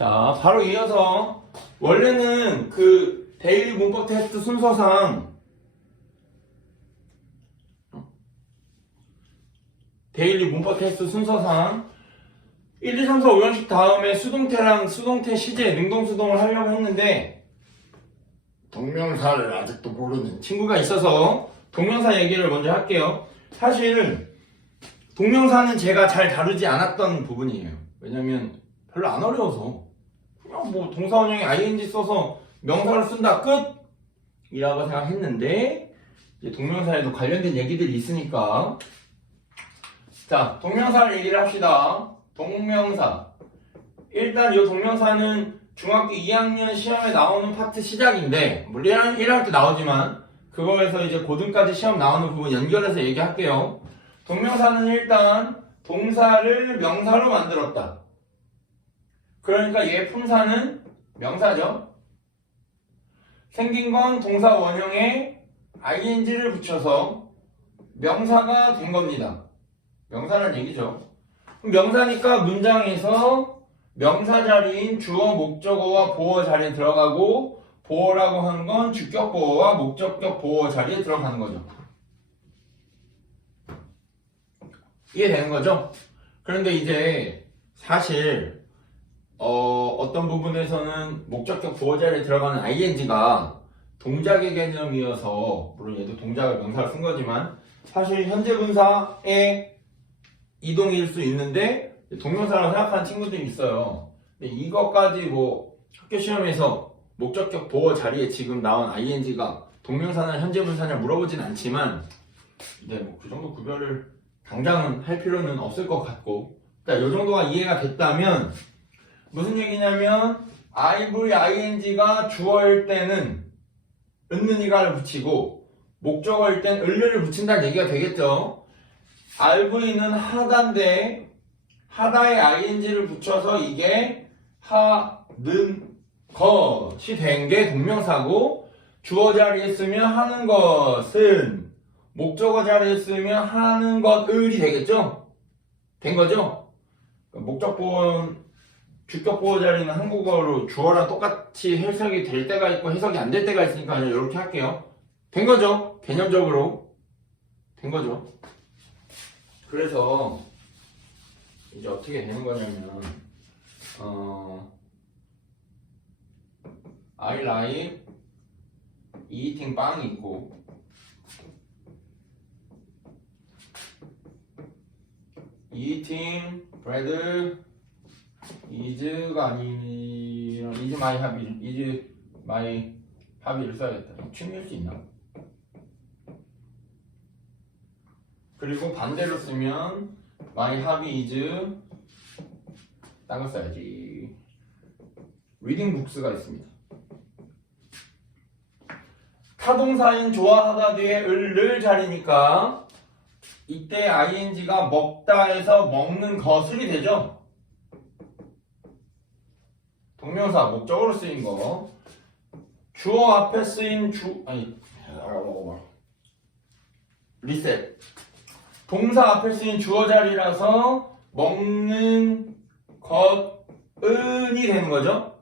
자, 바로 이어서 원래는 그 데일리 문법 테스트 순서상 데일리 문법 테스트 순서상 1, 2, 3, 4, 5형식 다음에 수동태랑 수동태 시제, 능동수동을 하려고 했는데 동명사를 아직도 모르는 친구가 있어서 동명사 얘기를 먼저 할게요. 사실 동명사는 제가 잘 다루지 않았던 부분이에요. 왜냐면 별로 안 어려워서 그냥 뭐 동사원형에 ing 써서 명사를 쓴다 끝! 이라고 생각했는데 이제 동명사에도 관련된 얘기들이 있으니까 자, 동명사를 얘기를 합시다. 동명사. 일단 이 동명사는 중학교 2학년 시험에 나오는 파트 시작인데 물론 1학년 때 나오지만 그거에서 이제 고등까지 시험 나오는 부분 연결해서 얘기할게요. 동명사는 일단 동사를 명사로 만들었다. 그러니까 얘 품사는 명사죠. 생긴 건 동사 원형에 ing를 붙여서 명사가 된 겁니다. 명사란 얘기죠. 명사니까 문장에서 명사 자리인 주어, 목적어와 보어 자리에 들어가고 보어라고 하는 건 주격 보어와 목적격 보어 자리에 들어가는 거죠. 이해되는 거죠? 그런데 이제 사실 어떤 부분에서는 목적격 보어 자리에 들어가는 ing가 동작의 개념이어서 물론 얘도 동작을 명사를 쓴 거지만 사실 현재 분사의 이동일 수 있는데 동명사라고 생각하는 친구들이 있어요. 근데 이것까지 뭐 학교 시험에서 목적격 보어 자리에 지금 나온 ing가 동명사나 현재 분사냐 물어보진 않지만 네, 뭐 그 정도 구별을 당장은 할 필요는 없을 것 같고 일단 이 정도가 이해가 됐다면 무슨 얘기냐면 ing가 주어일 때는 은는이가를 붙이고 목적어일 땐 을을 붙인다는 얘기가 되겠죠. RV는 하다인데 하다에 ing를 붙여서 이게 하는 것이 된 게 동명사고 주어 자리에 쓰면 하는 것은 목적어 자리에 쓰면 하는 것을이 되겠죠? 된 거죠? 목적 보어, 주격 보어 자리는 한국어로 주어랑 똑같이 해석이 될 때가 있고 해석이 안 될 때가 있으니까 그냥 이렇게 할게요. 된 거죠? 개념적으로 된 거죠. 그래서 이제 어떻게 되는 거냐면 I like eating 빵이 있고 eating bread is가 아니라 is my hobby is my hobby를 써야겠다. 취미일 수 있나? 그리고 반대로 쓰면 my hobby is 딴 거 써야지. reading books가 있습니다. 타동사인 좋아하다 뒤에 을 자리니까 이때 ing가 먹다에서 먹는 것을이 되죠. 동명사 목적으로 쓰인 거 주어 앞에 쓰인 리셋 동사 앞에 쓰인 주어 자리라서 먹는 것은이 되는 거죠.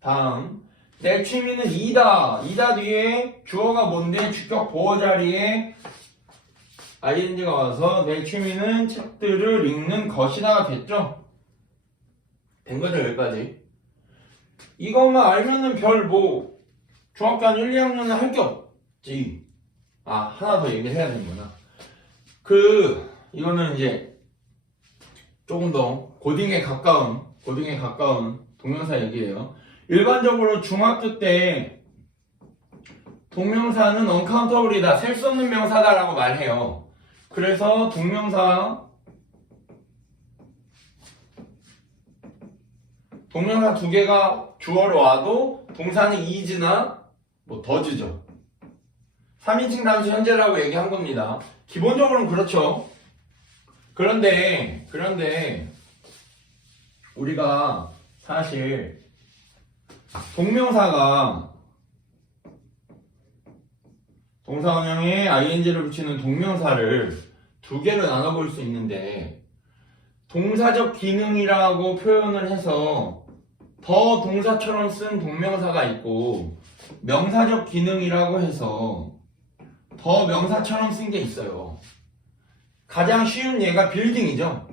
다음 내 취미는 이다. 이다 뒤에 주어가 뭔데 주격 보어 자리에 ing가 와서 내 취미는 책들을 읽는 것이다 됐죠. 된 거죠 여기까지. 이것만 알면은 별 뭐 중학교 한 1, 2학년은 할 게 없지. 아 하나 더 얘기를 해야 되는구나. 이거는 이제 조금 더 고딩에 가까운 동명사 얘기예요. 일반적으로 중학교 때 동명사는 uncountable이다, 셀 수 없는 명사다라고 말해요. 그래서 동명사 두 개가 주어로 와도 동사는 is나 뭐 does죠. 3인칭 단수 현재라고 얘기한 겁니다. 기본적으로는 그렇죠. 그런데 우리가 사실 동명사가 동사원형에 ing를 붙이는 동명사를 두 개로 나눠볼 수 있는데 동사적 기능이라고 표현을 해서 더 동사처럼 쓴 동명사가 있고 명사적 기능이라고 해서 더 명사처럼 쓴 게 있어요. 가장 쉬운 예가 빌딩이죠.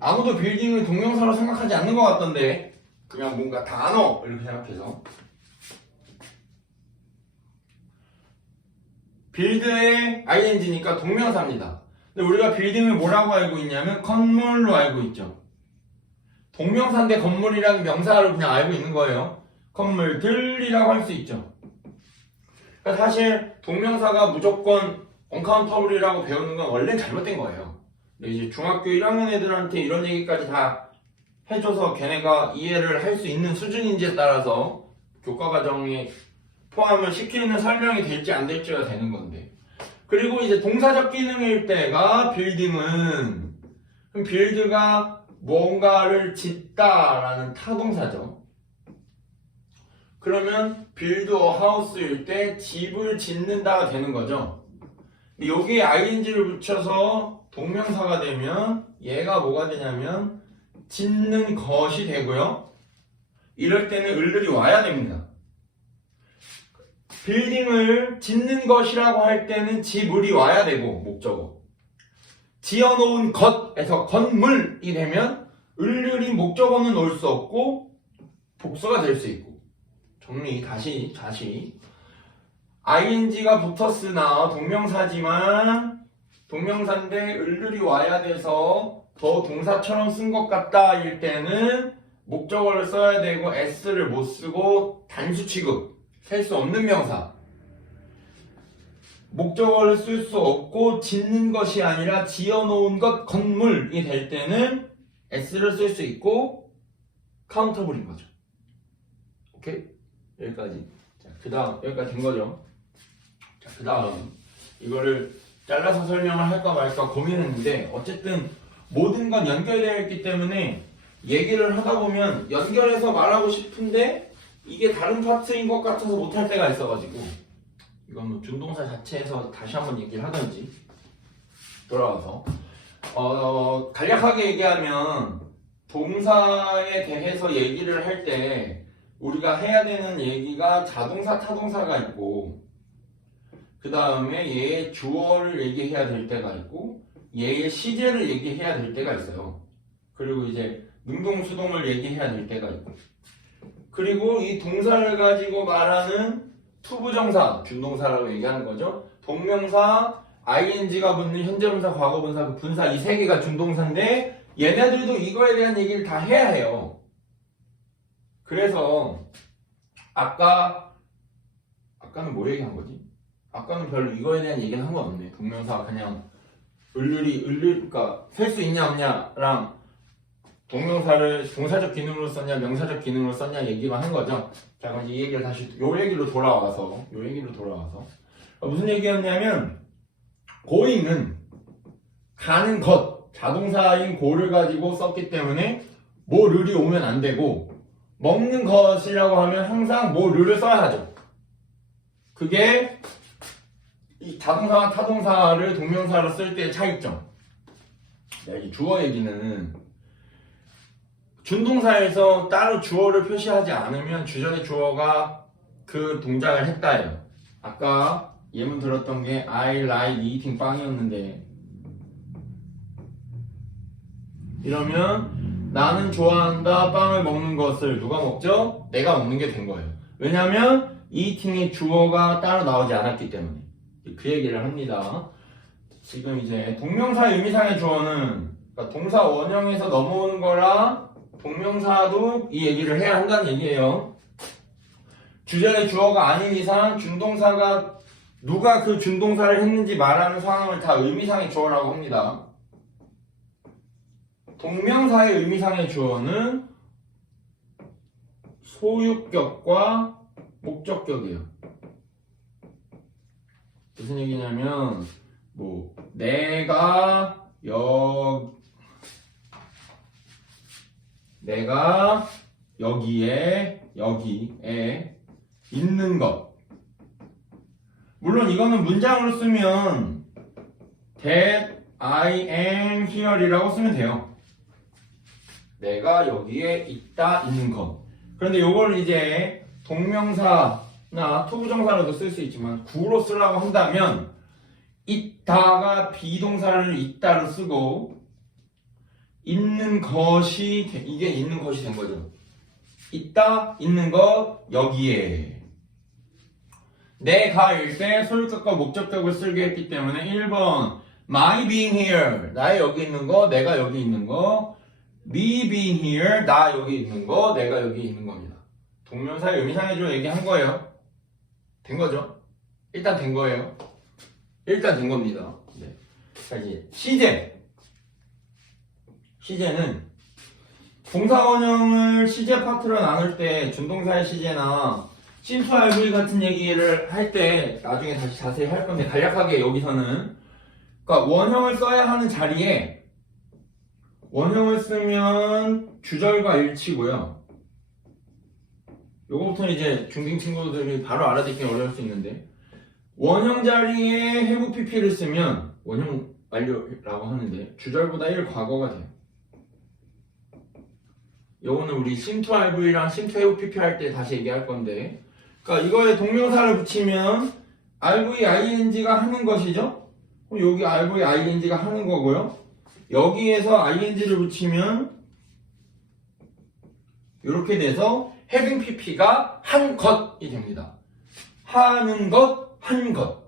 아무도 빌딩을 동명사로 생각하지 않는 것 같던데 그냥 뭔가 단어 이렇게 생각해서 빌드의 ing니까 동명사입니다. 근데 우리가 빌딩을 뭐라고 알고 있냐면 건물로 알고 있죠. 동명사인데 건물이라는 명사로 그냥 알고 있는 거예요. 건물들이라고 할 수 있죠. 그러니까 사실 동명사가 무조건 언카운터블이라고 배우는 건 원래 잘못된 거예요. 근데 이제 중학교 1학년 애들한테 이런 얘기까지 다 해줘서 걔네가 이해를 할 수 있는 수준인지에 따라서 교과과정에 포함을 시키는 설명이 될지 안 될지가 되는 건데. 그리고 이제 동사적 기능일 때가 빌딩은 그럼 빌드가 뭔가를 짓다라는 타동사죠. 그러면 build a house일 때 집을 짓는다가 되는 거죠. 여기에 ing를 붙여서 동명사가 되면 얘가 뭐가 되냐면 짓는 것이 되고요. 이럴 때는 을들이 와야 됩니다. 빌딩을 짓는 것이라고 할 때는 지물이 와야 되고 목적어. 지어놓은 것에서 건물이 되면 을들이 목적어는 올 수 없고 복수가 될 수 있고. 정리 다시 ing가 붙었으나 동명사지만 동명사인데 을들이 와야 돼서 더 동사처럼 쓴 것 같다 일 때는 목적어를 써야 되고 s를 못 쓰고 단수 취급 셀 수 없는 명사 목적어를 쓸 수 없고 짓는 것이 아니라 지어놓은 것 건물이 될 때는 s를 쓸 수 있고 카운터블인 거죠. 오케이? 여기까지. 자, 그 다음, 여기까지 된 거죠. 자, 그 다음. 이거를 잘라서 설명을 할까 말까 고민했는데, 어쨌든 모든 건 연결되어 있기 때문에 얘기를 하다 보면 연결해서 말하고 싶은데, 이게 다른 파트인 것 같아서 못할 때가 있어가지고, 이건 뭐 준동사 자체에서 다시 한번 얘기를 하든지, 돌아와서. 간략하게 얘기하면, 동사에 대해서 얘기를 할 때, 우리가 해야 되는 얘기가 자동사, 타동사가 있고 그 다음에 얘의 주어를 얘기해야 될 때가 있고 얘의 시제를 얘기해야 될 때가 있어요. 그리고 이제 능동수동을 얘기해야 될 때가 있고 그리고 이 동사를 가지고 말하는 투부정사, 준동사라고 얘기하는 거죠. 동명사, ing가 붙는 현재분사, 과거분사, 그 분사 이 세 개가 준동사인데 얘네들도 이거에 대한 얘기를 다 해야 해요. 그래서 아까는 뭐 얘기한 거지? 아까는 별로 이거에 대한 얘기는 한 건 없네. 동명사 그냥 그러니까 셀 수 있냐 없냐랑 동명사를 동사적 기능으로 썼냐 명사적 기능으로 썼냐 얘기만 한 거죠. 자 그럼 이 얘기를 다시 요 얘기로 돌아와서 무슨 얘기였냐면 going은 가는 것 자동사인 go를 가지고 썼기 때문에 뭐 룰이 오면 안 되고 먹는 것이라고 하면 항상 뭐 룰을 써야 하죠. 그게 이 자동사와 타동사를 동명사로 쓸 때의 차이점. 이 주어 얘기는 준동사에서 따로 주어를 표시하지 않으면 주전의 주어가 그 동작을 했다예요. 아까 예문 들었던 게 I like eating 빵이었는데 이러면 나는 좋아한다 빵을 먹는 것을 누가 먹죠? 내가 먹는 게 된 거예요. 왜냐하면 eating의 주어가 따로 나오지 않았기 때문에 그 얘기를 합니다. 지금 이제 동명사의 의미상의 주어는 그러니까 동사 원형에서 넘어오는 거라 동명사도 이 얘기를 해야 한다는 얘기예요. 주절의 주어가 아닌 이상 준동사가 누가 그 준동사를 했는지 말하는 상황을 다 의미상의 주어라고 합니다. 동명사의 의미상의 주어는 소유격과 목적격이에요. 무슨 얘기냐면 뭐 내가 여기에 있는 것. 물론 이거는 문장으로 쓰면 that I am here이라고 쓰면 돼요. 내가 여기에 있는 것. 그런데 요걸 이제 동명사나 투부정사로도 쓸 수 있지만 구로 쓰려고 한다면 있다가 비동사를 있다로 쓰고 있는 것이 이게 있는 것이 된 거죠. 있다, 있는 것, 여기에. 내가일 때 소유격과 목적격을 쓰게 했기 때문에 1번 my being here, 나의 여기 있는 거, 내가 여기 있는 거. me being here, 나 여기 있는 거, 내가 여기 있는 겁니다. 동명사의 의미상해주고 얘기한 거예요. 된 거죠? 일단 된 거예요. 일단 된 겁니다. 네. 자, 이제 시제는 동사원형을 시제 파트로 나눌 때 준동사의 시제나 심수 RV 같은 얘기를 할 때 나중에 다시 자세히 할 건데 간략하게 여기서는 그러니까 원형을 써야 하는 자리에 원형을 쓰면 주절과 일치고요. 요거부터는 이제 중딩 친구들이 바로 알아듣기 어려울 수 있는데 원형 자리에 have pp를 쓰면 원형 완료라고 하는데 주절보다 1 과거가 돼요. 요거는 우리 sim2 RV랑 sim2 have pp 할 때 다시 얘기할 건데 그러니까 이거에 동명사를 붙이면 RV ing가 하는 것이죠. 그럼 여기 RV ing가 하는 거고요. 여기에서 ing를 붙이면 이렇게 돼서 having pp가 한 것이 됩니다. 하는 것, 한 것.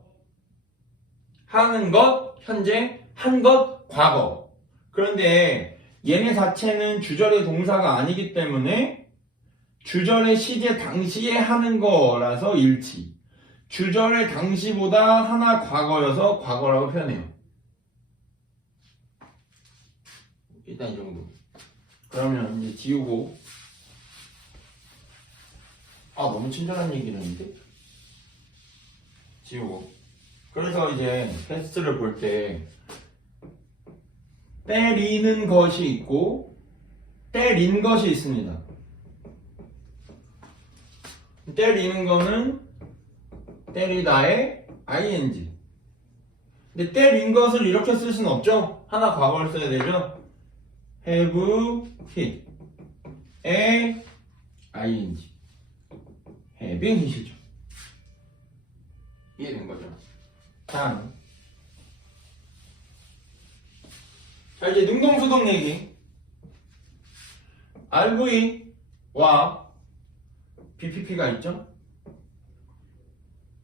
하는 것, 현재, 한 것, 과거. 그런데 얘네 자체는 주절의 동사가 아니기 때문에 주절의 시제 당시에 하는 거라서 일치. 주절의 당시보다 하나 과거여서 과거라고 표현해요. 일단 이 정도. 그러면 이제 지우고. 너무 친절한 얘기를 했는데? 지우고. 그래서 이제 테스트를 볼 때 때리는 것이 있고 때린 것이 있습니다. 때리는 거는 때리다의 ing. 근데 때린 것을 이렇게 쓸 수는 없죠? 하나 과거를 써야 되죠? have hit 에 ing. having hit이죠. 이해된 거죠? 자, 이제 능동수동 얘기. RV와 BPP가 있죠?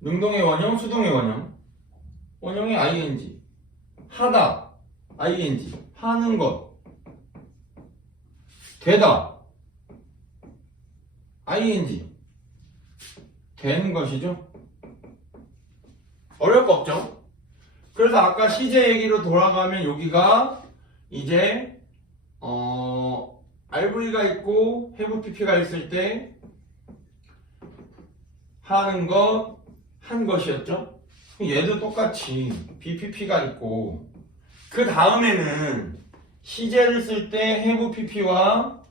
능동의 원형, 수동의 원형. 원형의 ing. 하다, ing. 하는 것. 되다, ing. 되는 것이죠? 어려울 거 없죠? 그래서 아까 시제 얘기로 돌아가면 여기가 이제 RV가 있고 have pp가 있을 때 하는 것, 한 것이었죠? 얘도 똑같이 BPP가 있고 그 다음에는 시제를 쓸 때 have pp와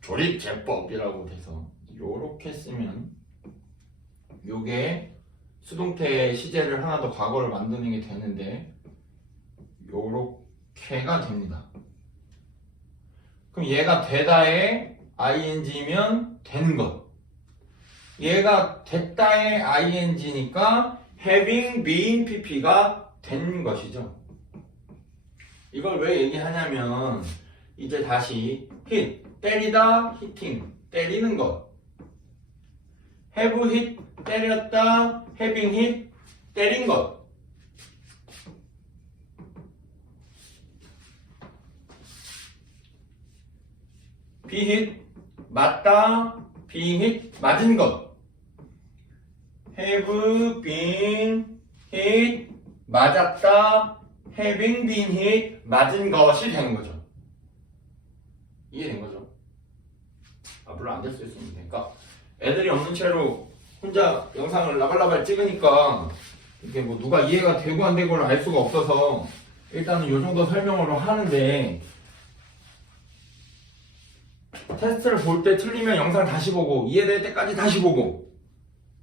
조립제법이라고 돼서 요렇게 쓰면 요게 수동태 시제를 하나 더 과거를 만드는 게 되는데 요렇게가 됩니다. 그럼 얘가 되다의 ing면 되는 것. 얘가 됐다의 ing니까 having been pp가 된 것이죠. 이걸 왜 얘기하냐면 이제 다시 hit, 때리다, hitting, 때리는 것. have hit, 때렸다, having hit, 때린 것. be hit, 맞다, being hit, 맞은 것. have been hit, 맞았다, having been hit, 맞은 것이 되는 거죠. 이해된 거죠? 물론 안 됐을 수 있는데. 그러니까 애들이 없는 채로 혼자 영상을 라발라발 찍으니까 이게 뭐 누가 이해가 되고 안 되고를 알 수가 없어서 일단은 이 정도 설명으로 하는데 테스트를 볼 때 틀리면 영상 다시 보고 이해될 때까지 다시 보고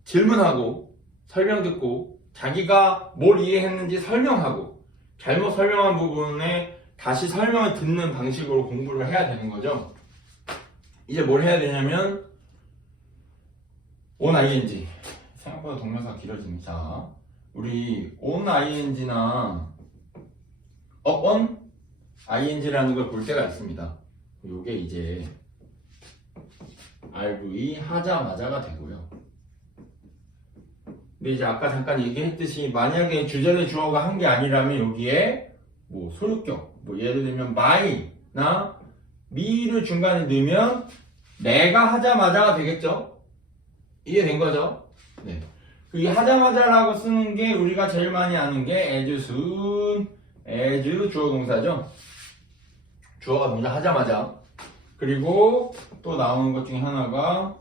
질문하고 설명 듣고 자기가 뭘 이해했는지 설명하고 잘못 설명한 부분에 다시 설명을 듣는 방식으로 공부를 해야 되는 거죠. 이제 뭘 해야 되냐면 on ing. 생각보다 동명사가 길어지네. 자, 우리 on ing나 on ing라는 걸 볼 때가 있습니다. 요게 이제 RV 하자마자가 되고요. 근데 이제 아까 잠깐 얘기했듯이 만약에 주절의 주어가 한 게 아니라면 여기에 뭐 소유격, 뭐 예를 들면 my나 me를 중간에 넣으면 내가 하자마자가 되겠죠? 이해된 거죠? 네. 이 하자마자라고 쓰는 게 우리가 제일 많이 아는 게 as soon as 주어 동사죠. 주어가 동작하자마자. 그리고 또 나오는 것 중에 하나가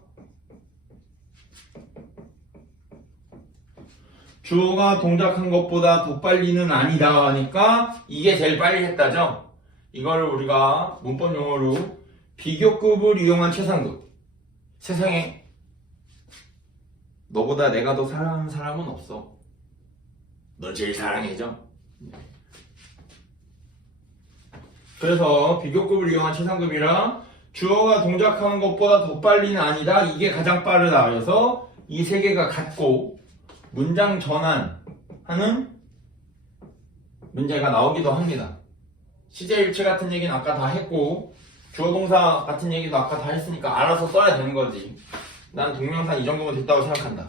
주어가 동작한 것보다 더 빨리는 아니다 하니까 이게 제일 빨리 했다죠. 이거를 우리가 문법 용어로 비교급을 이용한 최상급. 세상에 너보다 내가 더 사랑하는 사람은 없어. 널 제일 사랑해죠. 그래서 비교급을 이용한 최상급이라 주어가 동작하는 것보다 더 빨리는 아니다. 이게 가장 빠르다. 그래서 이 세 개가 같고 문장 전환하는 문제가 나오기도 합니다. 시제일치 같은 얘기는 아까 다 했고 주어 동사 같은 얘기도 아까 다 했으니까 알아서 써야 되는 거지. 난 동명사 이 정도면 됐다고 생각한다.